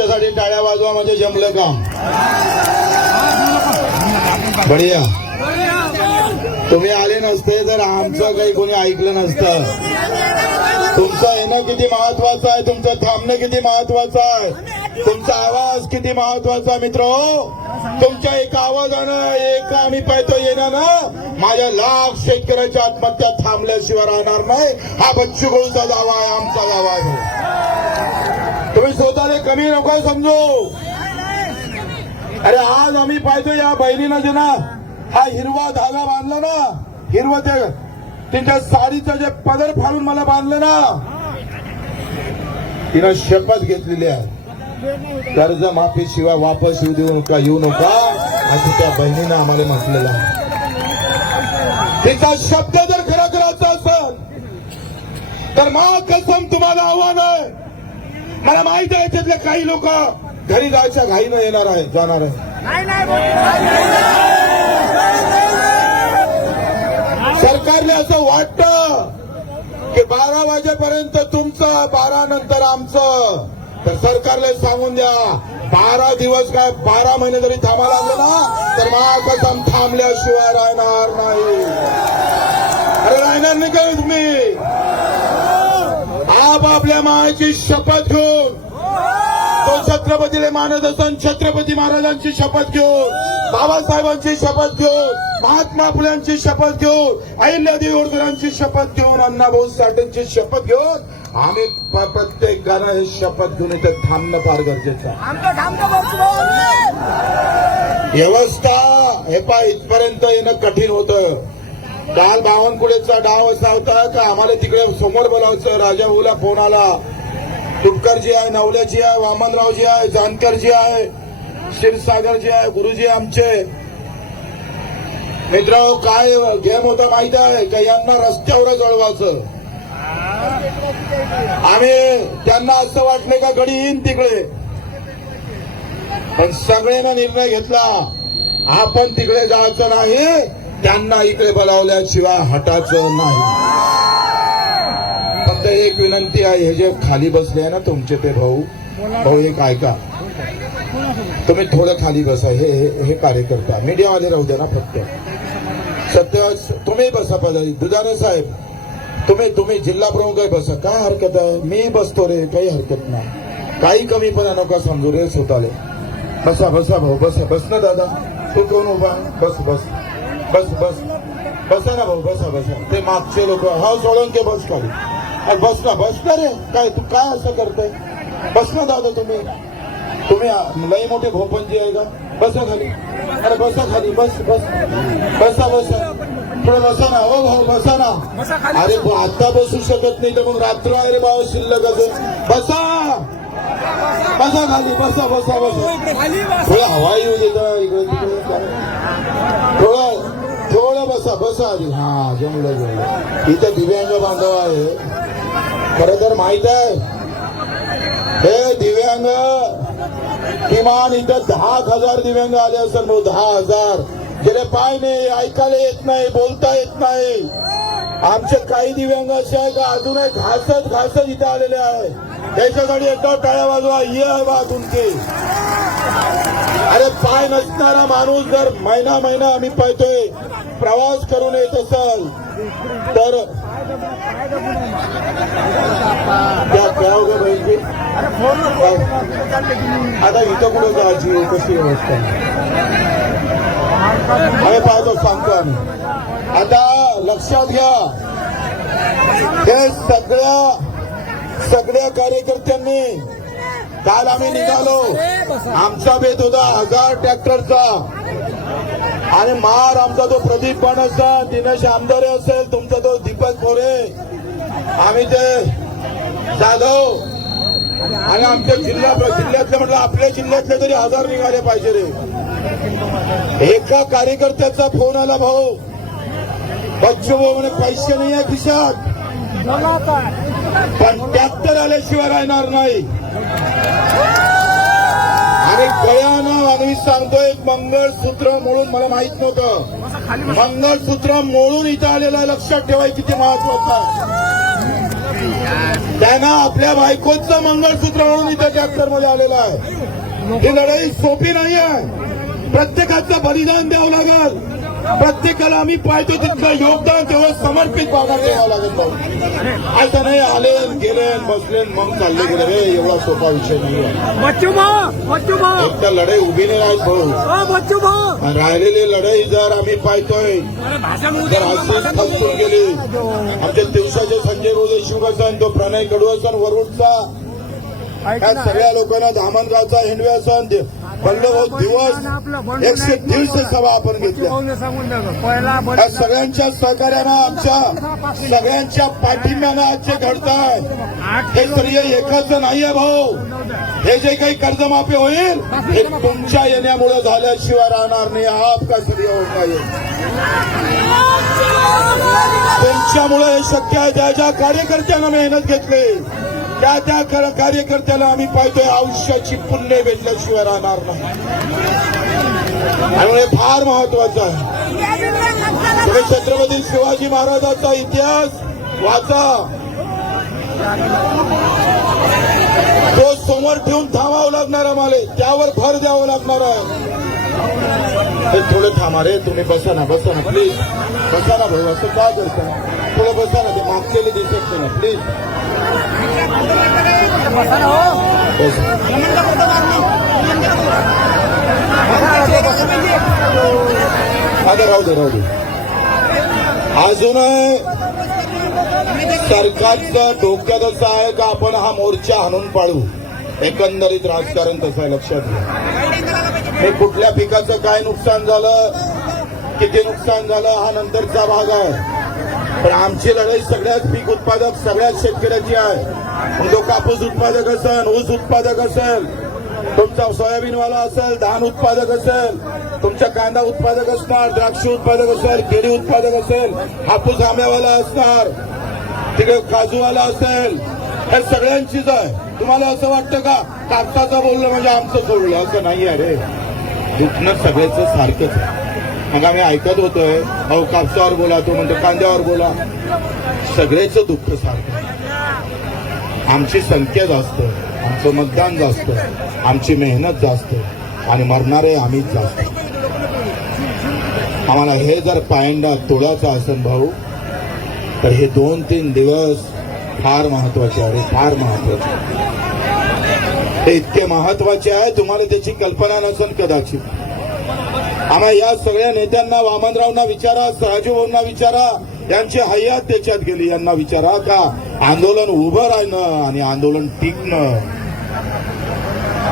त्यांच्यासाठी टाळ्या वाजवा म्हणजे जमलं काम बढिया तुम्ही आले नसते तर आमचं काही कोणी ऐकलं नसतं तुमचं येणं किती महत्वाचं आहे तुमचं थांबणं किती महत्वाचं आहे तुमचा आवाज किती महत्वाचा मित्र तुमच्या एका आवाजानं एक आम्ही पाहतो येणं ना माझ्या लाख शेतकऱ्याच्या आत्महत्या थांबल्याशिवाय राहणार नाही हा बच्चू गोळचा दावा आहे आमचा आवाज आहे तुम्ही स्वतःने कमी नका समजू अरे आज आम्ही पाहतो या बहिणीनं जे ना हा हिरवा धागा बांधला ना हिरव ते तिच्या साडीचं जे पदर फाडून मला बांधलं ना तिनं शपथ घेतलेली आहे कर्ज माफी शिवाय वापस येऊ देऊ नका येऊ नका असं त्या बहिणीनं आम्हाला म्हटलेलं आहे तिचा शब्द जर खरा करायचा असेल तर मा कसम तुम्हाला आव्हान आहे मला माहित आहे त्यातले काही लोक घरी जायच्या घाईनं येणार आहे जाणार आहे सरकारने असं वाटत की बारा वाजेपर्यंत तुमचं बारा नंतर आमचं तर सरकारला सांगून द्या बारा दिवस काय बारा महिने जरी थांबा लागलं ना तर महाकसम थांबल्याशिवाय राहणार नाही अरे राहणार नाही काय तुम्ही आपल्या मायाची शपथ घेऊन तो छत्रपतीला मानत असून छत्रपती महाराजांची शपथ घेऊन बाबासाहेबांची शपथ घेऊन महात्मा फुल्यांची शपथ घेऊन अहिल्यादेवी देवी शपथ घेऊन अण्णाभाऊ साठेंची शपथ घेऊन आम्ही प्रत्येक गाणं हे शपथ घेऊन इथे थांबणं फार गरजेचं आहे व्यवस्था हे पा इथपर्यंत येणं कठीण होतं काल बावनकुळेचा डाव असा होता का आम्हाला तिकडे समोर राजा राजाभाऊला फोन आला तुपकरजी आहे नवल्याजी आहे वामनरावजी आहे जानकरजी आहे क्षीरसागरजी आहे गुरुजी आमचे मित्र काय गेम होता माहित आहे का यांना रस्त्यावर जळवायचं आम्ही त्यांना असं वाटलं का गडी येईन तिकडे पण सगळ्यांना निर्णय घेतला आपण तिकडे जायचं नाही त्यांना इकडे बोलावल्याशिवाय हटाचं नाही फक्त एक विनंती आहे हे जे खाली बसले आहे ना तुमचे ते भाऊ भाऊ एक ऐका तुम्ही थोडं खाली बसा हे हे कार्यकर्ता मीडियामध्ये राहू द्या ना फक्त सत्य तुम्ही बसा पदारी दुधारे साहेब तुम्ही तुम्ही जिल्हा प्रमुख बसा काय हरकत आहे मी बसतो रे काही हरकत नाही काही पण अनोखा समजू रे स्वतःले बसा बसा भाऊ बसा बस ना दादा तू कोण उभा बस बस बस बस बसा ना भाऊ बसा बसा ते मागचे लोक हा के बस खाली बस ना बस ना रे काय तू काय असं करते बस ना दादा तुम्ही तुम्ही लई मोठे भोपनजी आहे का बसा खाली अरे बसा खाली बस बस बसा बसा थोडं बसा ना हो भाऊ बसा ना अरे आता बसू शकत नाही तर मग रात्र आहे रे भाऊ शिल्लक असेल बसा बसा खाली बसा बसा बसा हो, थोडं हवा येऊ देता इकडे थोडं बसा बसा आधी हा जमलं इथे दिव्यांग बांधव आहे खर तर माहित आहे हे दिव्यांग किमान इथं दहा हजार दिव्यांग आले असेल म्हणून दहा हजार गेले पाय नाही ऐकायला येत नाही बोलता येत नाही आमचे काही दिव्यांग असे आहे का अजूनही घासत घासत इथे आलेले आहे त्याच्यासाठी एकदा टाळ्या वाजवा ये बा तुमची अरे पाय नसणारा माणूस जर महिना महिना आम्ही पाहतोय प्रवास करून येत असाल तर आता इथं कुठं जायची कशी व्यवस्था आम्ही पाहतो सांगतो आम्ही आता लक्षात घ्या हे सगळ्या सगळ्या कार्यकर्त्यांनी काल आम्ही निघालो आमचा बेत होता हजार ट्रॅक्टरचा आणि मार आमचा तो प्रदीप असा दिनेश आमदारे असेल तुमचा तो दीपक मोरे आम्ही ते जाधव आणि आमच्या जिल्हा जिल्ह्यातले म्हटलं आपल्या जिल्ह्यातले तरी हजार निघाले पाहिजे रे एका कार्यकर्त्याचा फोन आला भाऊ बच्चू भाऊ पैसे नाही आहे खिशात पण ट्रॅक्टर आल्याशिवाय राहणार नाही आणि कळ्यानं आम्ही सांगतो एक मंगळसूत्र म्हणून मला माहित नव्हतं मंगळसूत्र म्हणून इथं आलेलं लक्षात ठेवाय किती महत्वाचं त्यांना आपल्या बायकोचं मंगळसूत्र म्हणून इथं ट्रॅक्टर मध्ये आलेलं आहे ही लढाई सोपी नाही आहे प्रत्येकाचं बलिदान द्यावं लागेल प्रत्येकाला आम्ही पाहतो तितकं योगदान तेव्हा समर्पित भागात द्यावं लागत भाऊ आता नाही आले गेले बसले मग चालले गेले रे एवढा सोपा विषय नाही एकदा लढाई उभी नाही राहत भाऊ राहिलेली लढाई जर आम्ही पाहतोय जर हसीन खचून गेली आमच्या दिवसाचे संजय रोजे शिवसन तो प्रणय कडू वरुडचा या सगळ्या लोकांना धामणगावचा हिंडवे बंडभाऊ दिवस एकशे तीस सभा आपण घेतल्या सगळ्यांच्या सहकार्यानं आमच्या सगळ्यांच्या पाठिंब्यानं आजचे घडत आहे हे स्त्रिय एकाच नाहीये भाऊ हे जे काही कर्जमाफी होईल हे तुमच्या येण्यामुळे झाल्याशिवाय राहणार नाही हा का श्रेय होत तुमच्यामुळे हे शक्य आहे ज्या ज्या कार्यकर्त्यांना मेहनत घेतली त्या त्या कार्यकर्त्याला आम्ही पाहतोय आयुष्याची पुण्य भेटल्याशिवाय राहणार नाही त्यामुळे फार महत्वाचं आहे छत्रपती शिवाजी महाराजांचा इतिहास वाचा तो समोर ठेवून थांबावं लागणार आम्हाला त्यावर भर द्यावं लागणार आहे ते थोडं थांबा रे तुम्ही बसा ना बसा ना प्लीज बसा ना भाऊ असं काय करता थोडं बसा ना ते मागलेले दिसत नाही प्लीज अगं राहू दे राहू दे अजून सरकारचं डोक्यात असं आहे का आपण हा मोर्चा हाणून पाळू एकंदरीत राजकारण तसं लक्षात घ्या हे कुठल्या पिकाचं काय नुकसान झालं किती नुकसान झालं हा नंतरचा भाग आहे पण आमची लढाई सगळ्याच पीक उत्पादक सगळ्याच शेतकऱ्याची आहे तुमचं तो कापूस उत्पादक असेल ऊस उत्पादक असेल तुमचा सोयाबीनवाला असेल धान उत्पादक असेल तुमचा कांदा उत्पादक असणार द्राक्ष उत्पादक असेल केळी उत्पादक असेल हापूस आंब्यावाला असणार तिकडे काजूवाला असेल हे सगळ्यांचीच आहे तुम्हाला असं वाटतं का कापसाचं बोललं म्हणजे आमचं सोडलं असं नाही आहे रे दुखणं सगळ्याचं सारखंच आहे मग आम्ही ऐकत होतोय अहो कापसावर बोला तो म्हणतो कांद्यावर बोला सगळ्याचं दुःख सारखं आमची संख्या जास्त आमचं मतदान जास्त आमची मेहनत जास्त आणि मरणारे आम्हीच जास्त आम्हाला हे जर पायंडा तोडायचा असेल भाऊ तर हे दोन तीन दिवस फार महत्वाचे आहे फार महत्वाचे हे इतके महत्वाचे आहे तुम्हाला त्याची कल्पना नसून कदाचित आम्हा या सगळ्या नेत्यांना वामनरावना विचारा भाऊंना विचारा यांची हयात त्याच्यात गेली यांना विचारा का आंदोलन उभं राहणं आणि आंदोलन टिकणं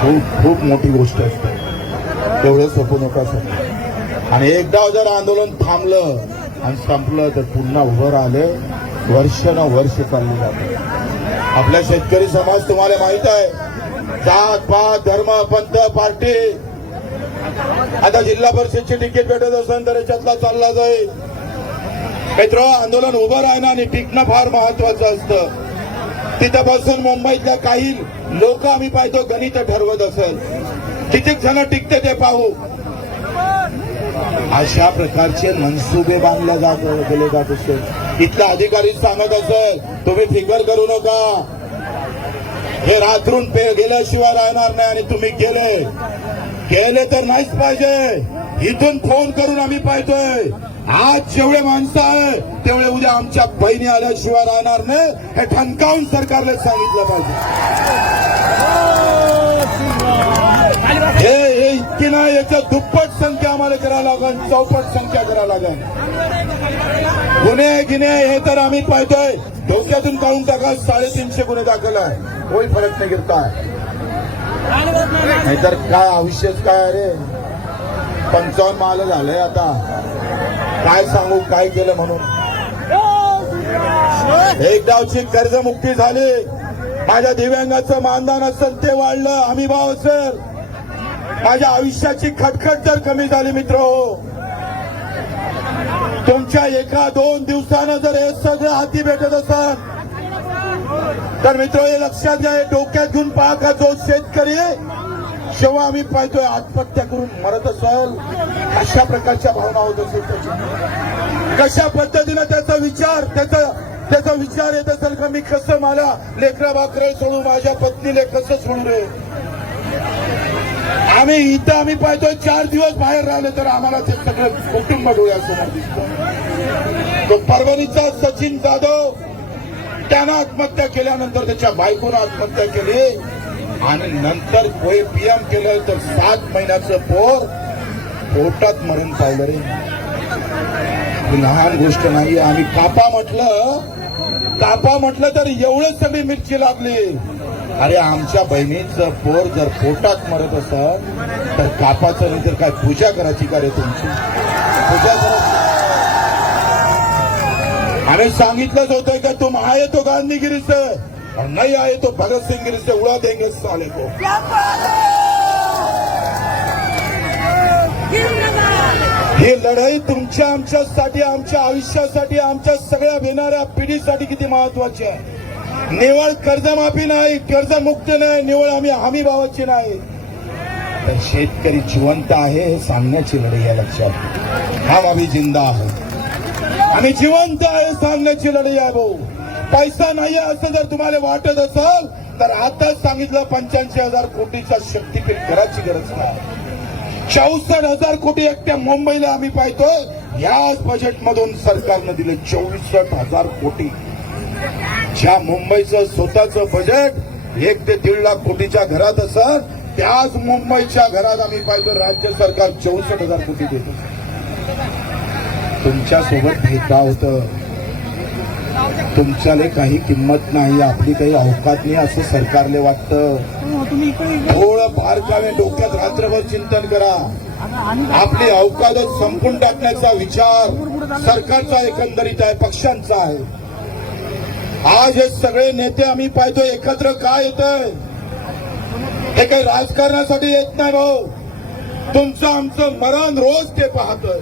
खूप खूप मोठी गोष्ट असते तेवढं सोपू नका सर आणि एकदा जर आंदोलन थांबलं आणि संपलं तर पुन्हा उभं राहिलं वर्ष न वर्ष चालली जाते आपला शेतकरी समाज तुम्हाला माहित आहे जात पात धर्म पंथ पार्टी आता जिल्हा परिषदची तिकीट भेटत असेल तर याच्यातला चालला जाईल मित्र आंदोलन उभं राहणं आणि टिकणं फार महत्वाचं असतं तिथं बसून मुंबईतल्या काही लोक आम्ही पाहतो गणित ठरवत असेल किती जण टिकते ते पाहू अशा प्रकारचे मनसुबे बांधले जात गेले जात असेल इथला अधिकारी सांगत असेल तुम्ही फिकर करू नका हे रात्रून गेल्याशिवाय राहणार नाही आणि तुम्ही गेले गेले तर नाहीच पाहिजे इथून फोन करून आम्ही पाहतोय आज जेवढे माणसं आहे तेवढे उद्या आमच्या बहिणी आल्याशिवाय राहणार नाही हे ठणकावून सरकारने सांगितलं पाहिजे हे इतकी नाही याच्या दुप्पट संख्या आम्हाला करायला लागेल चौपट संख्या करायला लागेल गुन्हे गिन्हे हे तर आम्ही पाहतोय डोक्यातून काढून टाका साडेतीनशे गुन्हे दाखल आहे कोणी फरक नाही गिरताय नाहीतर काय आयुष्यच काय अरे पंचावन्न माल झालंय आता काय सांगू काय केलं म्हणून एक गावची कर्जमुक्ती झाली माझ्या दिव्यांगाचं मानदान असेल ते वाढलं हमी भाव असेल माझ्या आयुष्याची खटखट जर कमी झाली मित्र हो तुमच्या एका दोन दिवसानं जर हे सगळं हाती भेटत असाल तर मित्र हे लक्षात घ्या डोक्यात घेऊन पाहा का जो शेतकरी जेव्हा आम्ही पाहतोय आत्महत्या करून मरत असल अशा प्रकारच्या भावना होत असेल त्याची कशा पद्धतीनं त्याचा विचार त्याचा त्याचा विचार येत असेल का मी कसं मला लेकरा बाकरे सोडू माझ्या पत्नीले कसं सोडू आम्ही इथं आम्ही पाहतोय चार दिवस बाहेर राहिले तर आम्हाला ते सगळं कुटुंब डोळ्यासमोर दिसत तो परभणीचा सचिन जाधव त्यानं आत्महत्या केल्यानंतर त्याच्या बायकोनं आत्महत्या केली आणि नंतर कोय पीएम केलं तर सात महिन्याचं पोर पोटात मरण पावलं रे लहान गोष्ट नाही आम्ही कापा म्हटलं कापा म्हटलं तर एवढं सगळी मिरची लागली अरे आमच्या बहिणीचं पोर जर पोटात मरत असत तर कापाचं नाही तर काय पूजा करायची का रे तुमची पूजा करायची आम्ही सांगितलंच होतं का तुम आहे तो गांधीगिरीच नाही आहे तो भगतसिंगगिरीच उडा देंगे साले तो ही लढाई तुमच्या आमच्यासाठी आमच्या आयुष्यासाठी आमच्या सगळ्या येणाऱ्या पिढीसाठी किती महत्वाची आहे निवळ कर्जमाफी नाही कर्जमुक्त नाही निवळ आम्ही हमी भावाची नाही तर शेतकरी जिवंत आहे हे सांगण्याची लढाई आहे लक्षात हा आम्ही जिंदा आहे आम्ही जिवंत आहे सांगण्याची लढाई आहे भाऊ पैसा नाही असं जर तुम्हाला वाटत असेल तर आताच सांगितलं पंच्याऐंशी हजार कोटीचा शक्तीपीठ करायची गरज नाही चौसष्ट हजार कोटी एकट्या मुंबईला आम्ही पाहतो याच बजेटमधून सरकारनं दिले चौसष्ट हजार कोटी ज्या मुंबईचं स्वतःचं बजेट एक ते दीड लाख कोटीच्या घरात असत त्याच मुंबईच्या घरात आम्ही पाहिजे राज्य सरकार चौसष्ट हजार कोटी देत तुमच्या सोबत होत तुमच्याले काही किंमत नाही आपली काही अवकात नाही असं सरकारले वाटतं थोडं कामे डोक्यात रात्रभर चिंतन करा आपली अवकादच संपून टाकण्याचा विचार सरकारचा एकंदरीत आहे पक्षांचा आहे आज हे सगळे नेते आम्ही पाहतो एकत्र काय येत हे काही राजकारणासाठी येत नाही भाऊ तुमचं आमचं मरण रोज ते पाहतोय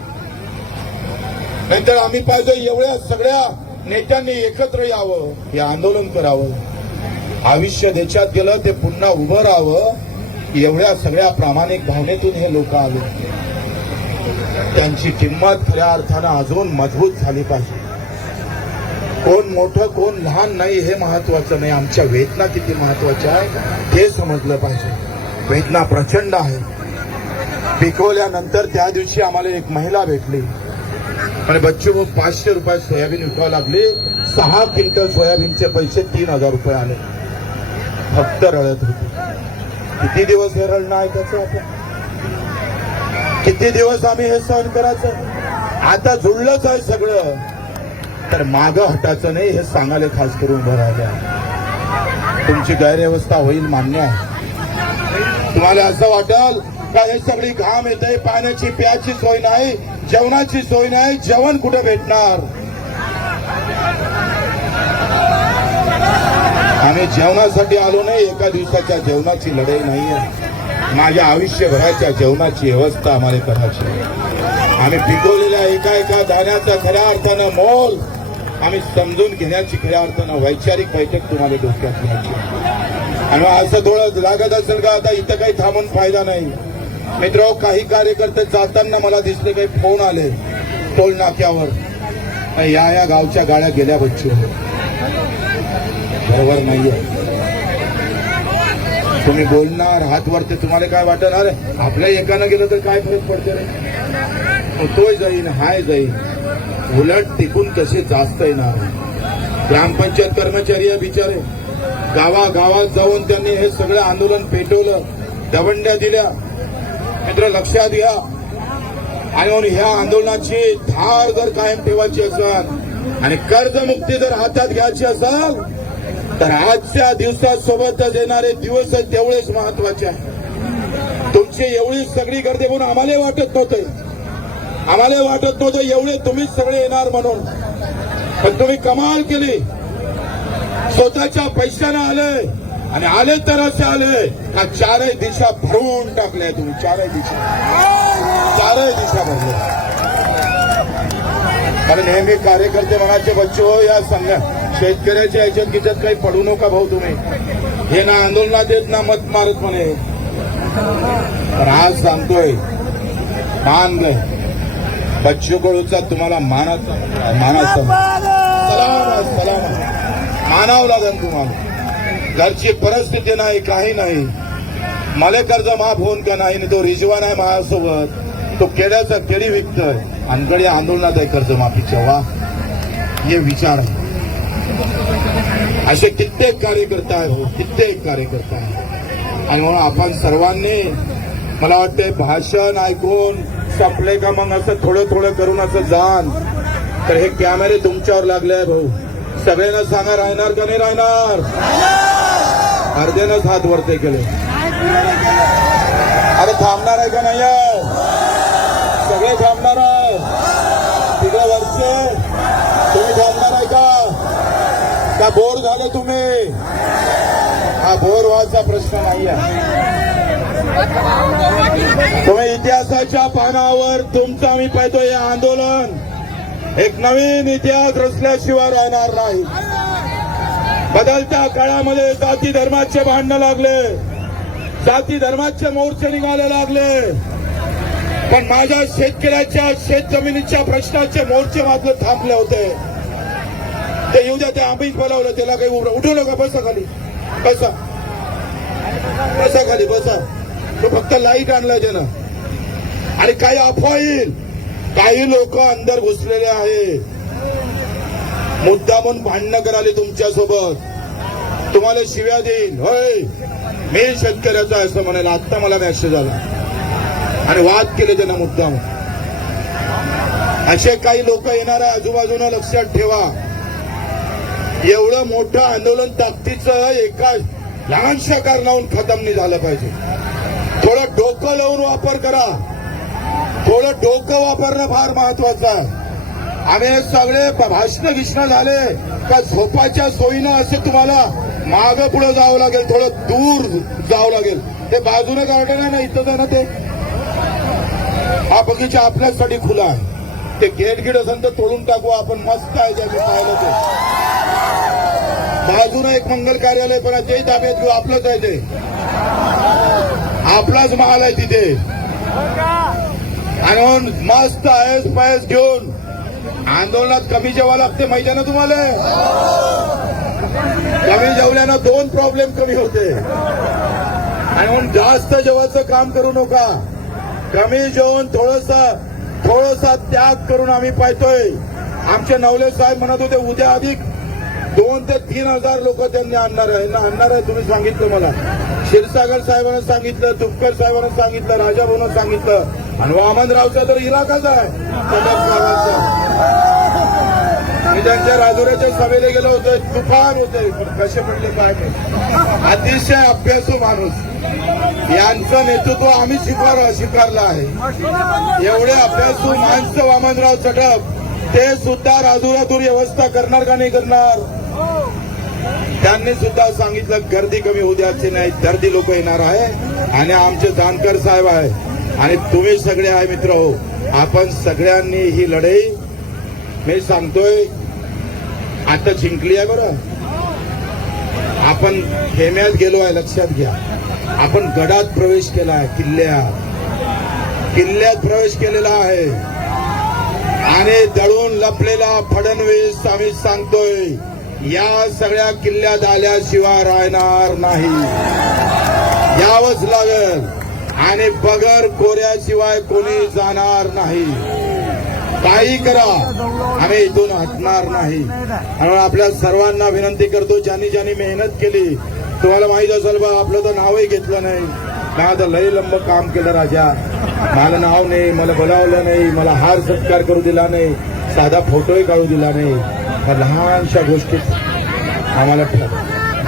नंतर आम्ही पाहतो एवढ्या सगळ्या नेत्यांनी एकत्र यावं हे आंदोलन करावं आयुष्य देशात गेलं ते पुन्हा उभं राहावं एवढ्या सगळ्या प्रामाणिक भावनेतून हे लोक आले त्यांची किंमत खऱ्या अर्थानं अजून मजबूत झाली पाहिजे कोण मोठं कोण लहान नाही हे महत्वाचं नाही आमच्या वेदना किती महत्वाच्या आहे हे समजलं पाहिजे वेदना प्रचंड आहे पिकवल्यानंतर त्या दिवशी आम्हाला एक महिला भेटली आणि बच्चू मग पाचशे रुपये सोयाबीन विकावं लागली सहा क्विंटल सोयाबीनचे पैसे तीन हजार रुपये आले फक्त रडत होते किती दिवस हे रडणं ऐकायचं आपण किती दिवस आम्ही हे सहन करायचं आता जुळलंच आहे सगळं तर माग हटायचं नाही हे सांगायला खास करून उभं आलं तुमची गैरव्यवस्था होईल मान्य आहे तुम्हाला असं वाटेल का हे सगळी घाम येते पाण्याची प्याची सोय नाही जेवणाची सोय नाही जेवण कुठे भेटणार आम्ही जेवणासाठी आलो नाही एका दिवसाच्या जेवणाची लढाई आहे माझ्या आयुष्यभराच्या जेवणाची व्यवस्था आम्हाला करायची आम्ही पिकवलेल्या एका एका दाण्याचा खऱ्या अर्थानं मोल आम्ही समजून घेण्याची खऱ्या अर्थानं वैचारिक बैठक तुम्हाला डोक्यात घ्यायची आणि असं थोडं लागत असेल का आता इथं काही थांबून फायदा नाही मित्र काही कार्यकर्ते जाताना मला दिसले काही फोन आले टोल नाक्यावर या या गावच्या गाड्या गेल्या बच्चू बरोबर नाहीये तुम्ही बोलणार हात वरते तुम्हाला काय वाटणार आपल्या एकानं गेलं तर काय फरक पडतो रे तोय जाईन हाय जाईन उलट टिकून कसे जास्त येणार ग्रामपंचायत कर्मचारी बिचारे गावागावात जाऊन त्यांनी हे सगळं आंदोलन पेटवलं दवंड्या दिल्या मित्र लक्षात घ्या आणि ह्या आंदोलनाची धार जर कायम ठेवायची असेल आणि कर्जमुक्ती जर हातात घ्यायची असेल तर आजच्या दिवसात सोबतच येणारे दिवस तेवढेच महत्वाचे आहे तुमची एवढी सगळी गर्दी म्हणून आम्हाला वाटत नव्हतं आम्हाला वाटत नव्हतं एवढे तुम्हीच सगळे येणार म्हणून पण तुम्ही कमाल केली स्वतःच्या पैशानं आले आणि आले तर असे आले का चारही दिशा भरवून टाकल्या तुम्ही चारही दिशा चारही दिशा भरल्या कारण नेहमी कार्यकर्ते म्हणायचे बच्चो हो, या संघ शेतकऱ्याच्या याच्यात गीतात काही पडू नका भाऊ तुम्ही हे ना आंदोलनात देत ना मत मारत म्हणे पण आज सांगतोय मान बच्चूकडूचा तुम्हाला मानत मानात सलाम सलाम मानावं लागेल तुम्हाला घरची परिस्थिती नाही काही नाही मला कर्ज माफ होऊन का नाही तो रिजवान आहे माझ्यासोबत तो केड्याचा केळी विकतोय आणि आंदोलनात आहे कर्ज माफीच्या वा हे विचार आहे असे कित्येक कार्यकर्ता आहे हो कित्येक कार्यकर्ता आहे आणि म्हणून आपण सर्वांनी मला वाटते भाषण ऐकून संपले का मग असं थोडं थोडं करून असं जाण तर हे कॅमेरे तुमच्यावर लागले आहे भाऊ सगळ्यांना सांगा राहणार का नाही राहणार अर्ध्यानंच हात वरते केले अरे थांबणार आहे का नाही हो? सगळे थांबणार आहे तिकडे वरचे तुम्ही थांबणार आहे का का बोर झालं तुम्ही हा बोर व्हायचा प्रश्न नाही आहे इतिहासाच्या पानावर तुमचं आम्ही पाहतो हे आंदोलन एक नवीन इतिहास रचल्याशिवाय राहणार नाही बदलत्या काळामध्ये जाती धर्माचे भांडणं लागले जाती धर्माचे मोर्चे निघाले लागले पण माझ्या शेतकऱ्याच्या शेत जमिनीच्या प्रश्नाचे मोर्चे मात्र थांबले होते ते येऊ द्या ते आम्हीच बोलावलं त्याला काही उठवलं का बसा खाली बसा बसा खाली बसा तो फक्त लाईट आणला त्यानं आणि काही अफवा येईल काही लोक अंदर घुसलेले आहे म्हणून भांडणं कराले तुमच्या सोबत तुम्हाला शिव्या देईन होय मी आहे असं म्हणायला आत्ता मला मॅसेज झाला आणि वाद केले त्यांना मुद्दा असे काही लोक येणार आहे आजूबाजूला लक्षात ठेवा एवढं मोठं आंदोलन ताकदीचं एका लहानशा कारणाहून खतम नाही झालं पाहिजे थोडं डोकं लावून वापर करा थोडं डोकं वापरणं फार महत्वाचं आहे आणि सगळे भाषण भिषण झाले का झोपाच्या सोयीनं असे तुम्हाला मागे पुढे जावं लागेल थोडं दूर जावं लागेल ते बाजूने गार्डन ना इथं जाणं ते हा बगीचा आपल्यासाठी खुला आहे ते गेट गिट असेल तर तोडून टाकू आपण मस्त आहे ज्याने पाहिलं ते बाजूने एक मंगल कार्यालय पण आहे ते ताब्यात घेऊ आपलंच आहे ते आपलाच महाल आहे तिथे आणि मस्त आहेस पैस घेऊन आंदोलनात कमी जेवा लागते माहिती ना तुम्हाला कमी जेवल्यानं दोन प्रॉब्लेम कमी होते आणि म्हणून जास्त जेवायचं काम करू नका कमी जेवण थोडसा थोडसा त्याग करून आम्ही पाहतोय आमचे नवले साहेब म्हणत होते उद्या अधिक दोन ते तीन हजार लोक त्यांनी आणणार आहे आणणार आहे तुम्ही सांगितलं मला क्षीरसागर साहेबांना सांगितलं तुपकर साहेबांना सांगितलं राजा सांगितलं आणि वामनरावचा तर इलाकाच आहे मी त्यांच्या राजुराच्या सभेला गेलो होतो तुफान होते कसे म्हणले काय अतिशय अभ्यासू माणूस यांचं नेतृत्व आम्ही स्वीकार स्वीकारलं आहे एवढे अभ्यासू माणसं वामनराव चटप ते सुद्धा राजुरातून व्यवस्था करणार का नाही करणार त्यांनी सुद्धा सांगितलं गर्दी कमी होऊ नाही गर्दी लोक येणार आहे आणि आमचे जानकर साहेब आहे आणि तुम्ही सगळे आहे मित्र हो आपण सगळ्यांनी ही लढाई मी सांगतोय आता जिंकली आहे बरं आपण खेम्यात गेलो आहे लक्षात घ्या आपण गडात प्रवेश केला आहे किल्ल्यात किल्ल्यात प्रवेश केलेला आहे आणि दळून लपलेला फडणवीस आम्ही सांगतोय या सगळ्या किल्ल्यात आल्याशिवाय राहणार नाही यावंच लागल आणि बगर कोऱ्याशिवाय कोणी जाणार नाही काही करा आम्ही इथून हटणार नाही आपल्या सर्वांना विनंती करतो ज्यांनी ज्यांनी मेहनत केली तुम्हाला माहीत असेल बा आपलं तर नावही घेतलं नाही का आता लय लंब काम केलं राजा मला नाव नाही मला बोलावलं नाही मला हार सत्कार करू दिला नाही साधा फोटोही काढू दिला नाही ह्या लहानशा गोष्टीत आम्हाला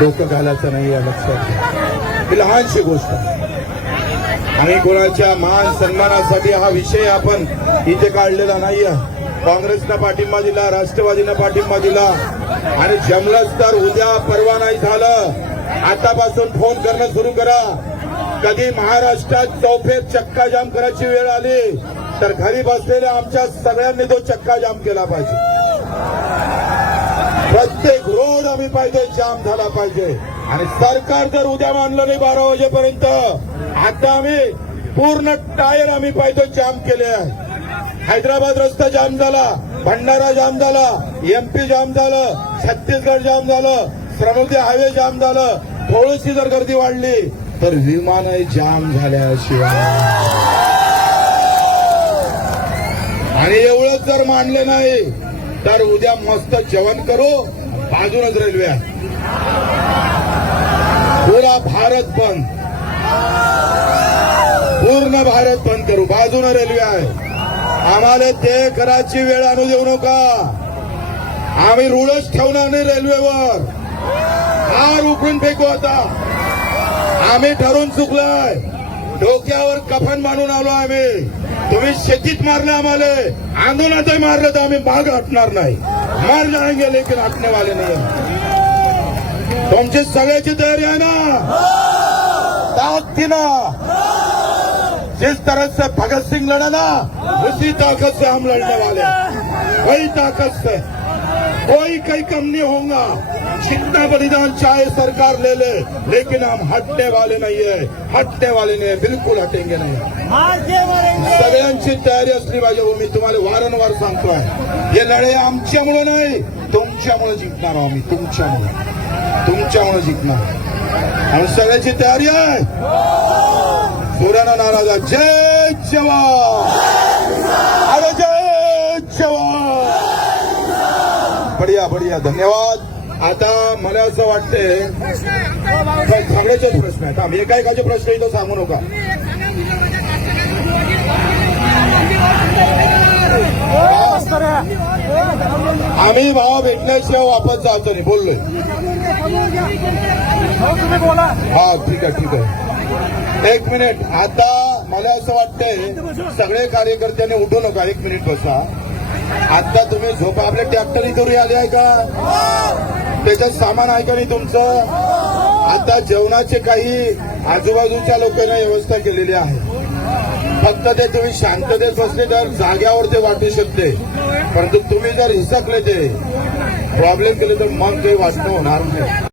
डोकं घालायचं नाही या लक्षात ही लहानशी गोष्ट आणि कोणाच्या मान सन्मानासाठी हा विषय आपण इथे काढलेला नाही काँग्रेसनं पाठिंबा दिला राष्ट्रवादीनं पाठिंबा दिला आणि जमलंच तर उद्या परवा नाही झालं आतापासून फोन करणं सुरू करा कधी महाराष्ट्रात चौफेत चक्काजाम करायची वेळ आली तर घरी बसलेल्या आमच्या सगळ्यांनी तो चक्काजाम केला पाहिजे प्रत्येक रोड आम्ही पाहिजे जाम झाला पाहिजे आणि सरकार जर उद्या मानलं नाही बारा वाजेपर्यंत आता आम्ही पूर्ण टायर आम्ही पाहिजे जाम केले आहे हैदराबाद रस्ता जाम झाला भंडारा जाम झाला एमपी जाम झालं छत्तीसगड जाम झालं श्रमती हायवे जाम झालं थोडीशी जर गर्दी वाढली तर विमान जाम झाल्याशिवाय आणि एवढंच जर मानले नाही तर उद्या मस्त जेवण करू बाजूनच रेल्वे आहे पुरा भारत बंद पूर्ण भारत बंद करू बाजून रेल्वे आहे आम्हाला ते कराची वेळ आणू देऊ नका आम्ही रुळच ठेवणार नाही रेल्वेवर हार उकळून फेकू आता आम्ही ठरून चुकलाय डोक्यावर कफन बांधून आलो आम्ही तुम्ही शेतीत मारले आम्हाला आंदोलनातही मारले तर आम्ही भाग हटणार नाही मार जाएंगे लेकिन हटने वाले नाही तुमची सगळ्याची तयारी आहे ना ताकदी ना जिस तरह से भगत सिंह ना उसी ताकत से हम लड़ने वाले वही ताकत से कोई कई कम नहीं होगा जितना बलिदान चाहे सरकार ले ले लेकिन हम हटने वाले नहीं है हटने वाले नहीं है बिल्कुल हटेंगे नहीं सगळ्यांची तयारी असली पाहिजे हो मी तुम्हाला वारंवार सांगतोय हे लढे आमच्यामुळे नाही तुमच्यामुळे जिंकणार आहो आम्ही तुमच्यामुळे तुमच्यामुळे जिंकणार आणि सगळ्यांची तयारी आहे पुराना नाराजा जय जवान अरे जय जवान बढिया बढिया धन्यवाद आता मला असं वाटतंय सगळेच प्रश्न आहेत आम्ही एका एकाचे प्रश्न इथं सांगू नका आम्ही भाव भेटण्याशिवाय वापस जातो नाही बोललोय हा ठीक आहे ठीक आहे एक मिनिट आता मला असं वाटतंय सगळे कार्यकर्त्यांनी उठू नका एक मिनिट बसा आता तुम्ही झोपा आपले ट्रॅक्टर करू आले आहे का त्याच्यात सामान आहे का नाही तुमचं आता जेवणाचे काही आजूबाजूच्या लोकांना व्यवस्था केलेली आहे फक्त ते तुम्ही शांततेत बसले तर जाग्यावर ते वाटू शकते परंतु तुम्ही जर हिसकले ते प्रॉब्लेम केले तर मग ते वाटणं होणार नाही